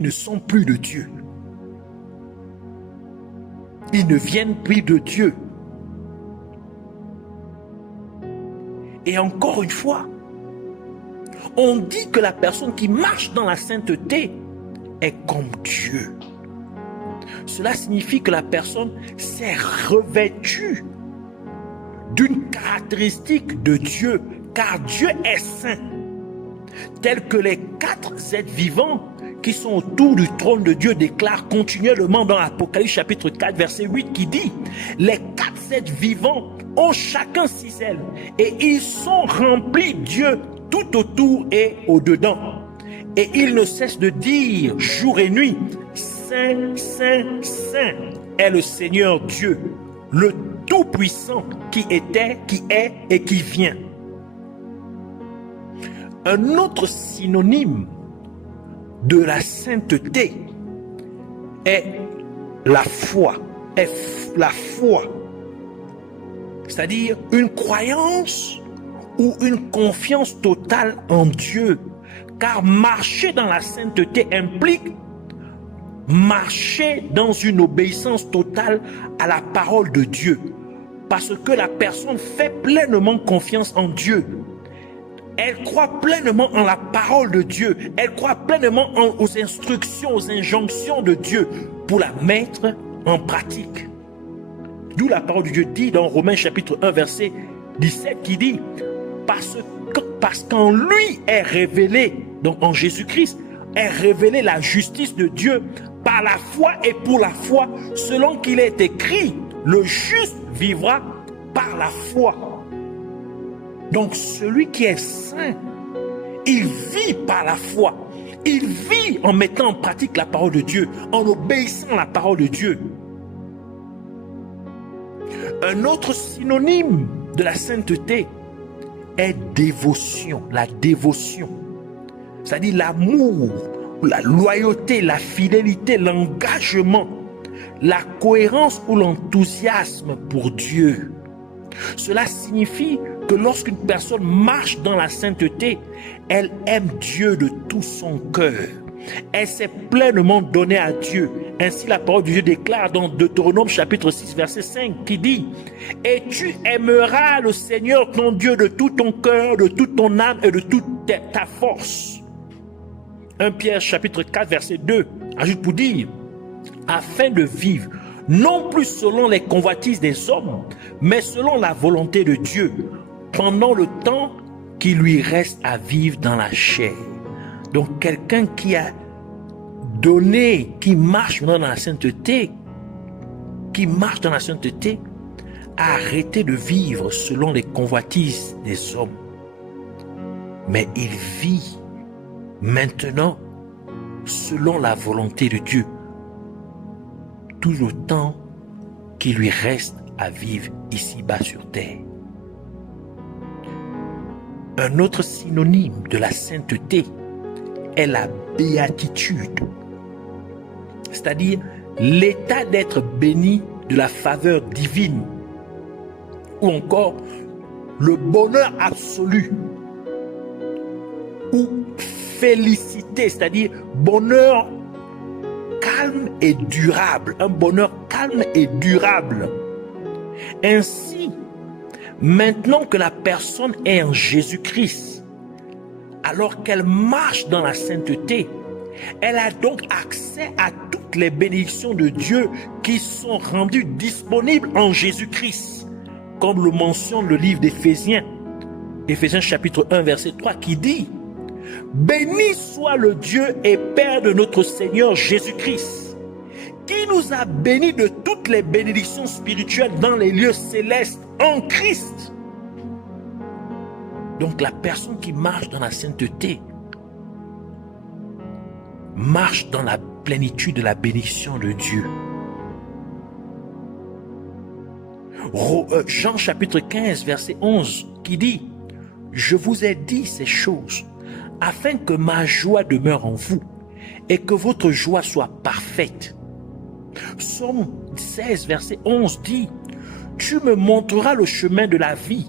ne sont plus de Dieu. Ils ne viennent plus de Dieu. Et encore une fois, on dit que la personne qui marche dans la sainteté est comme Dieu. Cela signifie que la personne s'est revêtue d'une caractéristique de Dieu, car Dieu est saint, tel que les 4 êtres vivants qui sont autour du trône de Dieu déclarent continuellement dans Apocalypse chapitre 4 verset 8 qui dit: les 4 êtres vivants ont chacun 6 ailes et ils sont remplis Dieu tout autour et au-dedans. Et ils ne cessent de dire jour et nuit: Saint, Saint, Saint est le Seigneur Dieu, le Tout-Puissant qui était, qui est et qui vient. Un autre synonyme de la sainteté est la foi. La foi. C'est-à-dire une croyance ou une confiance totale en Dieu. Car marcher dans la sainteté implique marcher dans une obéissance totale à la parole de Dieu. Parce que la personne fait pleinement confiance en Dieu. Elle croit pleinement en la parole de Dieu. Elle croit pleinement aux instructions, aux injonctions de Dieu pour la mettre en pratique. D'où la parole de Dieu dit dans Romains chapitre 1 verset 17 qui dit: parce qu'en lui est révélé, donc en Jésus-Christ, est révélée la justice de Dieu par la foi et pour la foi, selon qu'il est écrit, le juste vivra par la foi. Donc celui qui est saint, il vit par la foi. Il vit en mettant en pratique la parole de Dieu, en obéissant à la parole de Dieu. Un autre synonyme de la sainteté est dévotion, la dévotion. C'est-à-dire l'amour, la loyauté, la fidélité, l'engagement, la cohérence ou l'enthousiasme pour Dieu. Cela signifie que lorsqu'une personne marche dans la sainteté, elle aime Dieu de tout son cœur. Elle s'est pleinement donnée à Dieu. Ainsi la parole de Dieu déclare dans Deutéronome chapitre 6 verset 5 qui dit: et tu aimeras le Seigneur ton Dieu de tout ton cœur, de toute ton âme et de toute ta force. 1 Pierre chapitre 4 verset 2 ajoute pour dire: afin de vivre non plus selon les convoitises des hommes, mais selon la volonté de Dieu, pendant le temps qui lui reste à vivre dans la chair. Donc quelqu'un qui a donné, qui marche dans la sainteté, a arrêté de vivre selon les convoitises des hommes. Mais il vit maintenant selon la volonté de Dieu, tout le temps qui lui reste à vivre ici-bas sur terre. Un autre synonyme de la sainteté est la béatitude, c'est-à-dire l'état d'être béni de la faveur divine, ou encore le bonheur absolu, ou félicité, c'est-à-dire bonheur calme et durable, un bonheur calme et durable. Ainsi, maintenant que la personne est en Jésus-Christ, alors qu'elle marche dans la sainteté, elle a donc accès à toutes les bénédictions de Dieu qui sont rendues disponibles en Jésus-Christ, comme le mentionne le livre d'Éphésiens, Éphésiens chapitre 1 verset 3 qui dit: béni soit le Dieu et Père de notre Seigneur Jésus-Christ, qui nous a bénis de toutes les bénédictions spirituelles dans les lieux célestes en Christ. Donc la personne qui marche dans la sainteté marche dans la plénitude de la bénédiction de Dieu. Jean chapitre 15 verset 11 qui dit: je vous ai dit ces choses afin que ma joie demeure en vous et que votre joie soit parfaite. Psaume 16 verset 11 dit: tu me montreras le chemin de la vie.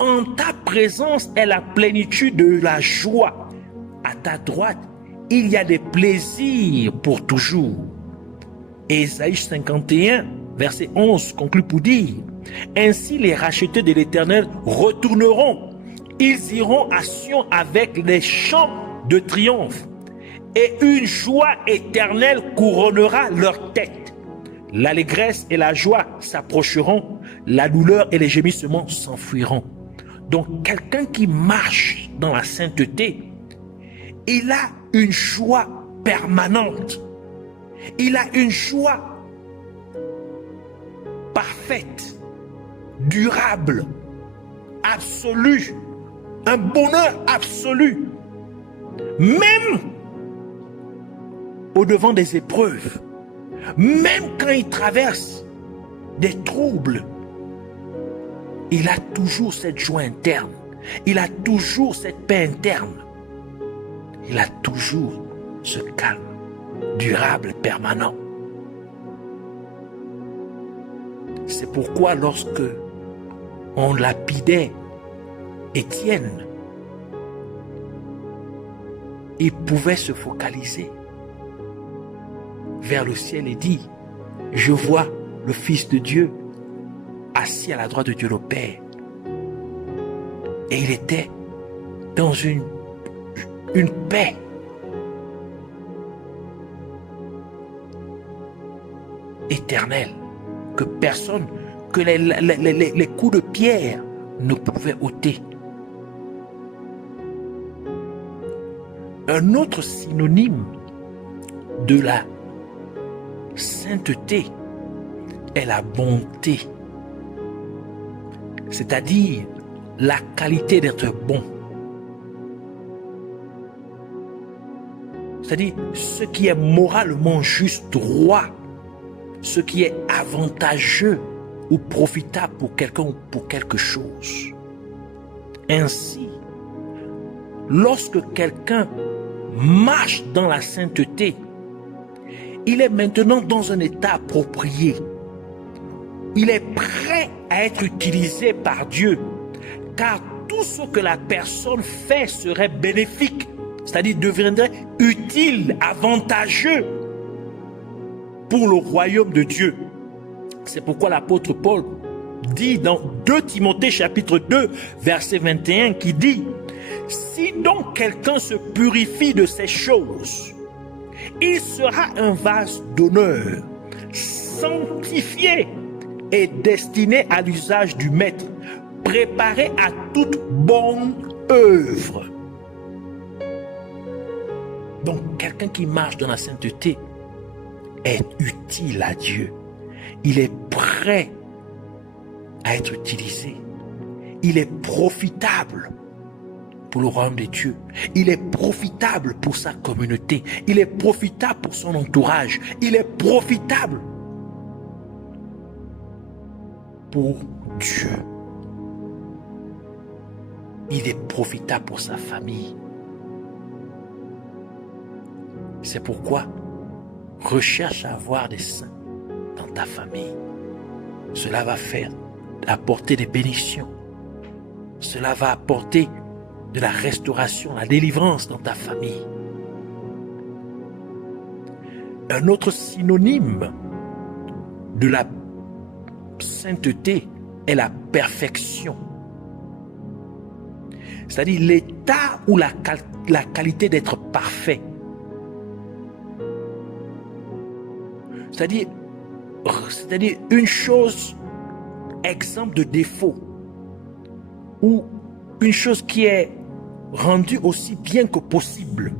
En ta présence est la plénitude de la joie. À ta droite, il y a des plaisirs pour toujours. Et Ésaïe 51, verset 11 conclut pour dire: ainsi les rachetés de l'Éternel retourneront. Ils iront à Sion avec les chants de triomphe. Et une joie éternelle couronnera leur tête. L'allégresse et la joie s'approcheront. La douleur et les gémissements s'enfuiront. Donc quelqu'un qui marche dans la sainteté, il a une joie permanente. Il a une joie parfaite, durable, absolue, un bonheur absolu. Même au-devant des épreuves, même quand il traverse des troubles, il a toujours cette joie interne. Il a toujours cette paix interne. Il a toujours ce calme durable, permanent. C'est pourquoi lorsque on lapidait Étienne, il pouvait se focaliser vers le ciel et dire: je vois le Fils de Dieu assis à la droite de Dieu le Père. Et il était dans une paix éternelle que personne, que les coups de pierre ne pouvaient ôter. Un autre synonyme de la sainteté est la bonté, c'est-à-dire la qualité d'être bon. C'est-à-dire ce qui est moralement juste, droit, ce qui est avantageux ou profitable pour quelqu'un ou pour quelque chose. Ainsi, lorsque quelqu'un marche dans la sainteté, il est maintenant dans un état approprié. Il est prêt à être utilisé par Dieu, car tout ce que la personne fait serait bénéfique, c'est-à-dire deviendrait utile, avantageux pour le royaume de Dieu. C'est pourquoi l'apôtre Paul dit dans 2 Timothée chapitre 2 verset 21 qui dit: si donc quelqu'un se purifie de ces choses, il sera un vase d'honneur, sanctifié et destiné à l'usage du maître, préparé à toute bonne œuvre. Donc quelqu'un qui marche dans la sainteté est utile à Dieu. Il est prêt à être utilisé. Il est profitable pour le royaume de Dieu. Il est profitable pour sa communauté. Il est profitable pour son entourage. Il est profitable pour Dieu. Il est profitable pour sa famille. C'est pourquoi recherche à avoir des saints dans ta famille. Cela va apporter des bénédictions. Cela va apporter de la restauration, la délivrance dans ta famille. Un autre synonyme de la sainteté est la perfection. C'est-à-dire l'état ou la qualité d'être parfait. C'est-à-dire une chose exemple de défaut ou une chose qui est rendue aussi bien que possible.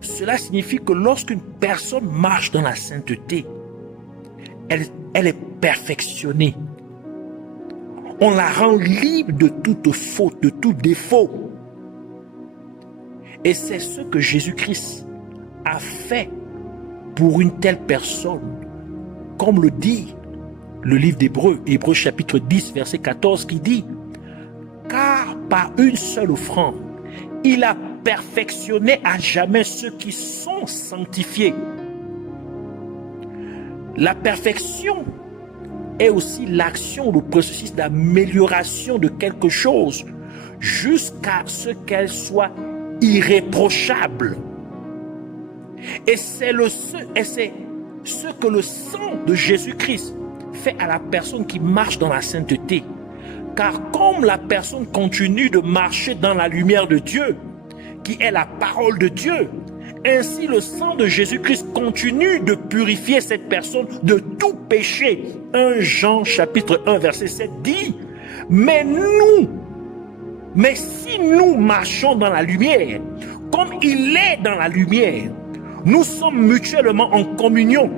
Cela signifie que lorsqu'une personne marche dans la sainteté, elle est perfectionnée. On la rend libre de toute faute, de tout défaut. Et c'est ce que Jésus-Christ a fait pour une telle personne, comme le dit le livre d'Hébreux, Hébreux chapitre 10, verset 14, qui dit: car par une seule offrande, il a perfectionné à jamais ceux qui sont sanctifiés. La perfection est aussi l'action, le processus d'amélioration de quelque chose jusqu'à ce qu'elle soit irréprochable. Et c'est ce que le sang de Jésus-Christ fait à la personne qui marche dans la sainteté. Car comme la personne continue de marcher dans la lumière de Dieu, qui est la parole de Dieu, ainsi le sang de Jésus-Christ continue de purifier cette personne de tout péché. 1 Jean chapitre 1 verset 7 dit, mais si nous marchons dans la lumière, comme il est dans la lumière, nous sommes mutuellement en communion.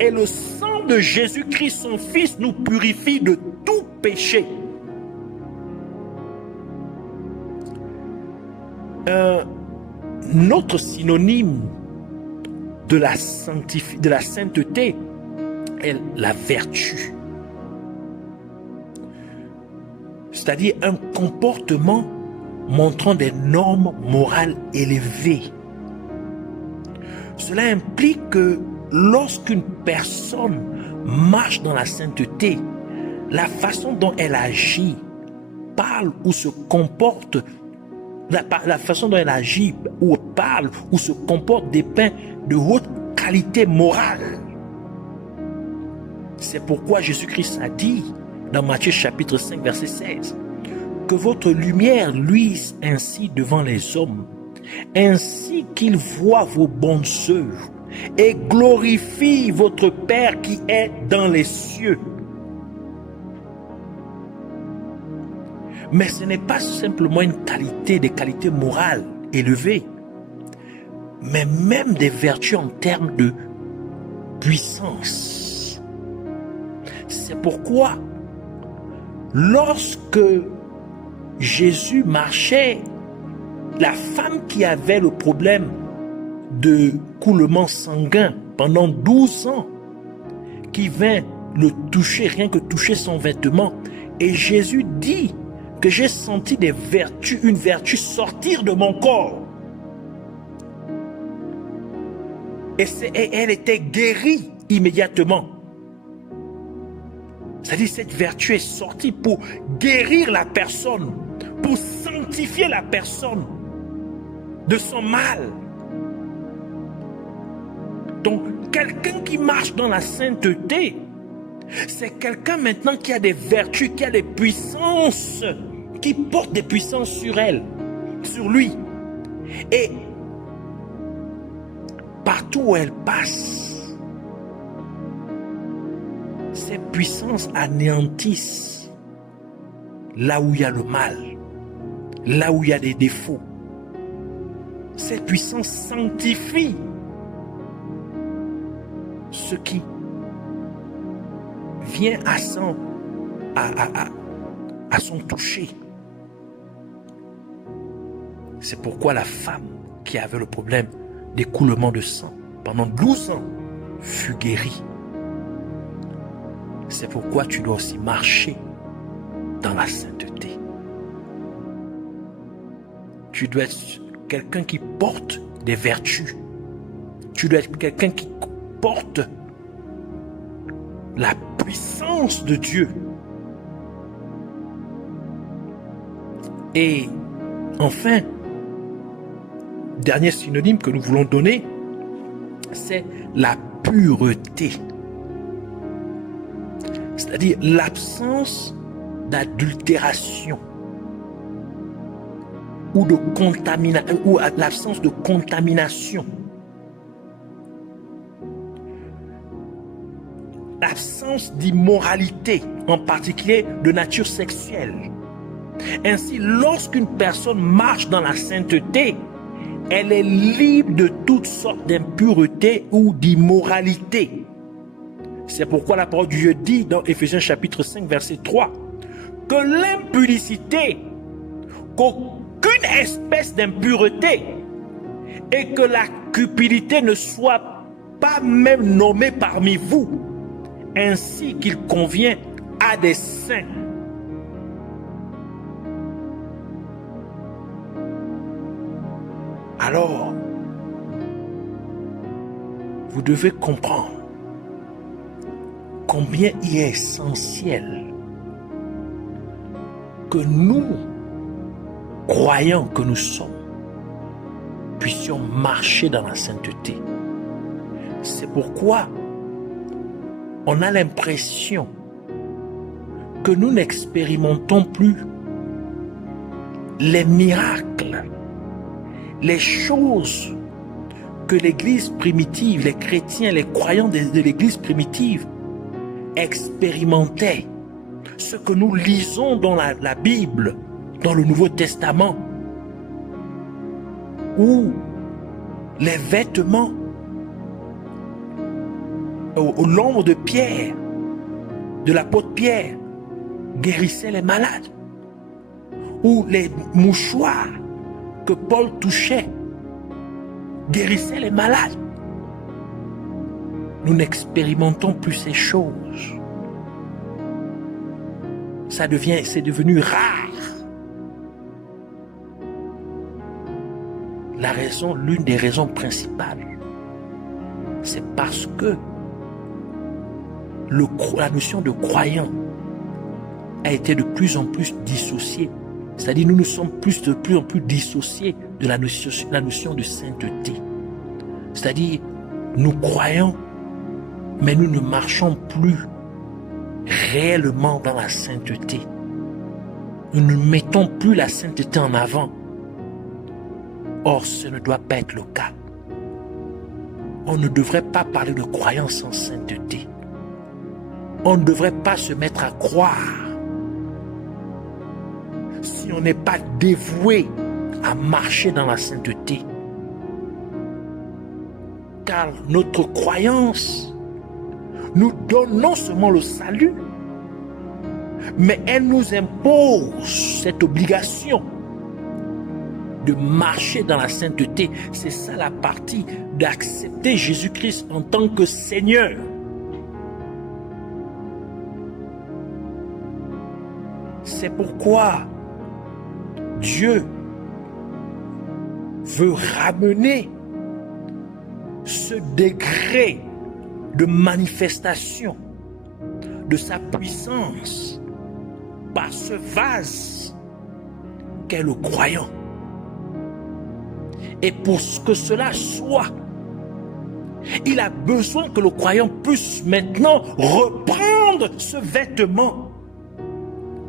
Et le sang de Jésus-Christ, son Fils, nous purifie de tout péché. Notre synonyme de la sainteté est la vertu. C'est-à-dire un comportement montrant des normes morales élevées. Cela implique que lorsqu'une personne marche dans la sainteté, la façon dont elle agit, parle ou se comporte, la façon dont elle agit ou parle ou se comporte dépeint de haute qualité morale. C'est pourquoi Jésus-Christ a dit dans Matthieu chapitre 5 verset 16 que votre lumière luise ainsi devant les hommes, ainsi qu'ils voient vos bonnes œuvres et glorifient votre Père qui est dans les cieux. Mais ce n'est pas simplement une qualité, des qualités morales élevées, mais même des vertus en termes de puissance. C'est pourquoi, lorsque Jésus marchait, la femme qui avait le problème de coulement sanguin pendant 12 ans, qui vint le toucher, rien que toucher son vêtement, et Jésus dit que j'ai senti une vertu sortir de mon corps. Et elle était guérie immédiatement. C'est-à-dire cette vertu est sortie pour guérir la personne, pour sanctifier la personne de son mal. Donc, quelqu'un qui marche dans la sainteté, c'est quelqu'un maintenant qui a des vertus, qui a des puissances, qui porte des puissances sur elle, sur lui. Et partout où elle passe, ces puissances anéantissent là où il y a le mal, là où il y a des défauts. Ces puissances sanctifient ce qui vient à son toucher. C'est pourquoi la femme qui avait le problème d'écoulement de sang pendant 12 ans fut guérie. C'est pourquoi tu dois aussi marcher dans la sainteté. Tu dois être quelqu'un qui porte des vertus. Tu dois être quelqu'un qui porte la puissance de Dieu. Et enfin, dernier synonyme que nous voulons donner, c'est la pureté. C'est-à-dire l'absence d'adultération ou l'absence de contamination. L'absence d'immoralité, en particulier de nature sexuelle. Ainsi, lorsqu'une personne marche dans la sainteté, elle est libre de toutes sortes d'impuretés ou d'immoralité. C'est pourquoi la parole de Dieu dit dans Éphésiens chapitre 5 verset 3 que l'impudicité, qu'aucune espèce d'impureté et que la cupidité ne soit pas même nommée parmi vous, ainsi qu'il convient à des saints. Alors, vous devez comprendre combien il est essentiel que nous, croyants que nous sommes, puissions marcher dans la sainteté. C'est pourquoi on a l'impression que nous n'expérimentons plus les miracles, les choses que l'Église primitive, les chrétiens, les croyants de l'Église primitive expérimentaient. Ce que nous lisons dans la Bible, dans le Nouveau Testament, où les vêtements au l'ombre de Pierre, de l'apôtre Pierre, guérissaient les malades, où les mouchoirs que Paul touchait guérissaient les malades. Nous n'expérimentons plus ces choses. C'est devenu rare. L'une des raisons principales, c'est parce que la notion de croyant a été de plus en plus dissociée. C'est-à-dire, nous sommes de plus en plus dissociés de la notion de sainteté. C'est-à-dire, nous croyons, mais nous ne marchons plus réellement dans la sainteté. Nous ne mettons plus la sainteté en avant. Or, ce ne doit pas être le cas. On ne devrait pas parler de croyance en sainteté. On ne devrait pas se mettre à croire si on n'est pas dévoué à marcher dans la sainteté. Car notre croyance nous donne non seulement le salut, mais elle nous impose cette obligation de marcher dans la sainteté. C'est ça la partie d'accepter Jésus-Christ en tant que Seigneur. C'est pourquoi Dieu veut ramener ce degré de manifestation de sa puissance par ce vase qu'est le croyant. Et pour que cela soit, il a besoin que le croyant puisse maintenant reprendre ce vêtement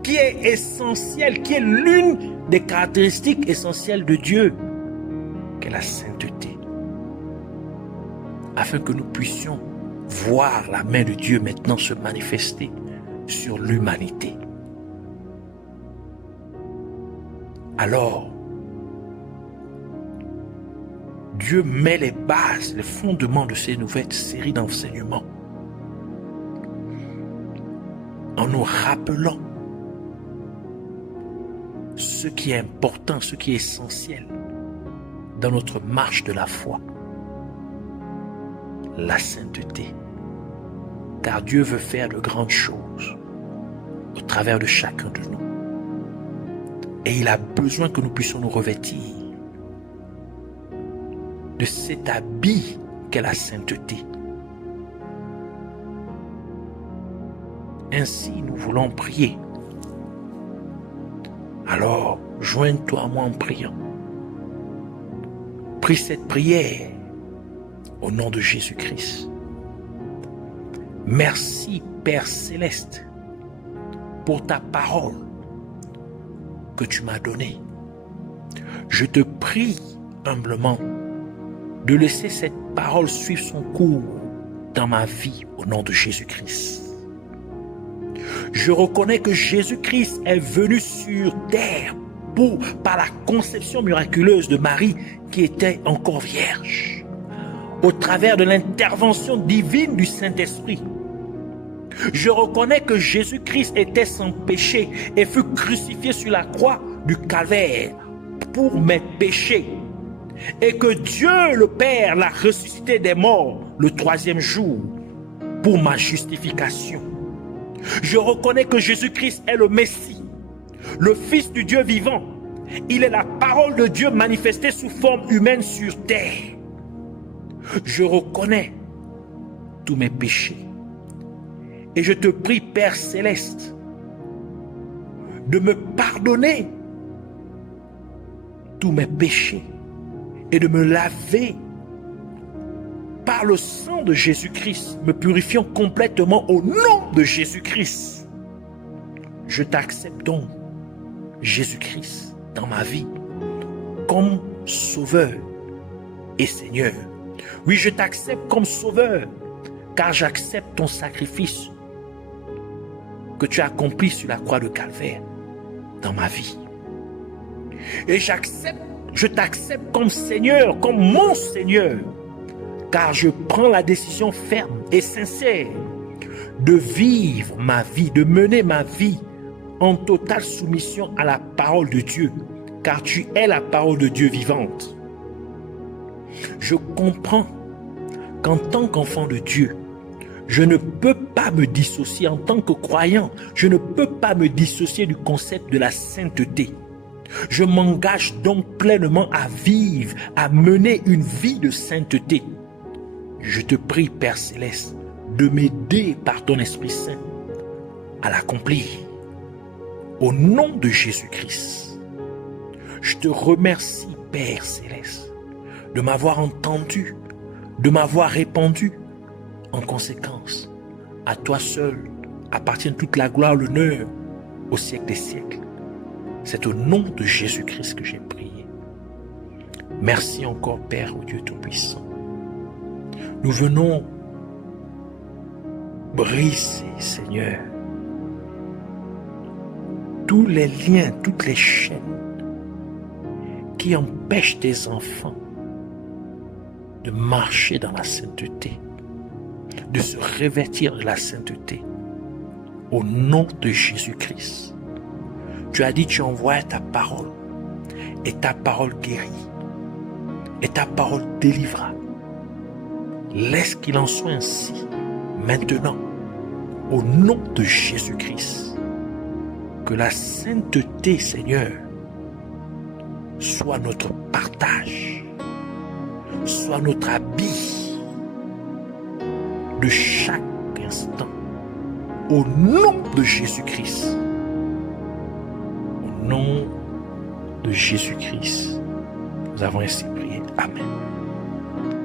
qui est essentiel, qui est l'une des caractéristiques essentielles de Dieu, qu'est la sainteté, afin que nous puissions voir la main de Dieu maintenant se manifester sur l'humanité. Alors, Dieu met les bases, les fondements de ces nouvelles séries d'enseignements en nous rappelant ce qui est important, ce qui est essentiel dans notre marche de la foi, la sainteté. Car Dieu veut faire de grandes choses au travers de chacun de nous. Et il a besoin que nous puissions nous revêtir de cet habit qu'est la sainteté. Ainsi, nous voulons prier. Alors, joins-toi à moi en priant. Prie cette prière au nom de Jésus-Christ. Merci, Père Céleste, pour ta parole que tu m'as donnée. Je te prie humblement de laisser cette parole suivre son cours dans ma vie au nom de Jésus-Christ. Je reconnais que Jésus-Christ est venu sur terre par la conception miraculeuse de Marie qui était encore vierge, au travers de l'intervention divine du Saint-Esprit. Je reconnais que Jésus-Christ était sans péché et fut crucifié sur la croix du calvaire pour mes péchés, et que Dieu le Père l'a ressuscité des morts le 3e jour pour ma justification. Je reconnais que Jésus-Christ est le Messie, le Fils du Dieu vivant. Il est la parole de Dieu manifestée sous forme humaine sur terre. Je reconnais tous mes péchés. Et je te prie, Père Céleste, de me pardonner tous mes péchés et de me laver par le sang de Jésus-Christ, me purifiant complètement au nom de Jésus-Christ. Je t'accepte donc, Jésus-Christ, dans ma vie, comme Sauveur et Seigneur. Oui, je t'accepte comme Sauveur, car j'accepte ton sacrifice que tu as accompli sur la croix de Calvaire dans ma vie. Et je t'accepte comme Seigneur, comme mon Seigneur, car je prends la décision ferme et sincère de vivre ma vie, de mener ma vie en totale soumission à la parole de Dieu, car tu es la parole de Dieu vivante. Je comprends qu'en tant qu'enfant de Dieu, je ne peux pas me dissocier en tant que croyant, je ne peux pas me dissocier du concept de la sainteté. Je m'engage donc pleinement à vivre, à mener une vie de sainteté. Je te prie, Père Céleste, de m'aider par ton Esprit Saint à l'accomplir. Au nom de Jésus-Christ, je te remercie, Père Céleste, de m'avoir entendu, de m'avoir répondu. En conséquence, à toi seul appartient toute la gloire, l'honneur au siècle des siècles. C'est au nom de Jésus-Christ que j'ai prié. Merci encore, Père, au Dieu Tout-Puissant. Nous venons briser, Seigneur, tous les liens, toutes les chaînes qui empêchent tes enfants de marcher dans la sainteté, de se revêtir de la sainteté. Au nom de Jésus-Christ. Tu as dit, tu envoies ta parole, et ta parole guérit, et ta parole délivra. Laisse qu'il en soit ainsi, maintenant, au nom de Jésus-Christ. Que la sainteté, Seigneur, soit notre partage, soit notre habit de chaque instant. Au nom de Jésus-Christ. Au nom de Jésus-Christ. Nous avons ainsi prié. Amen.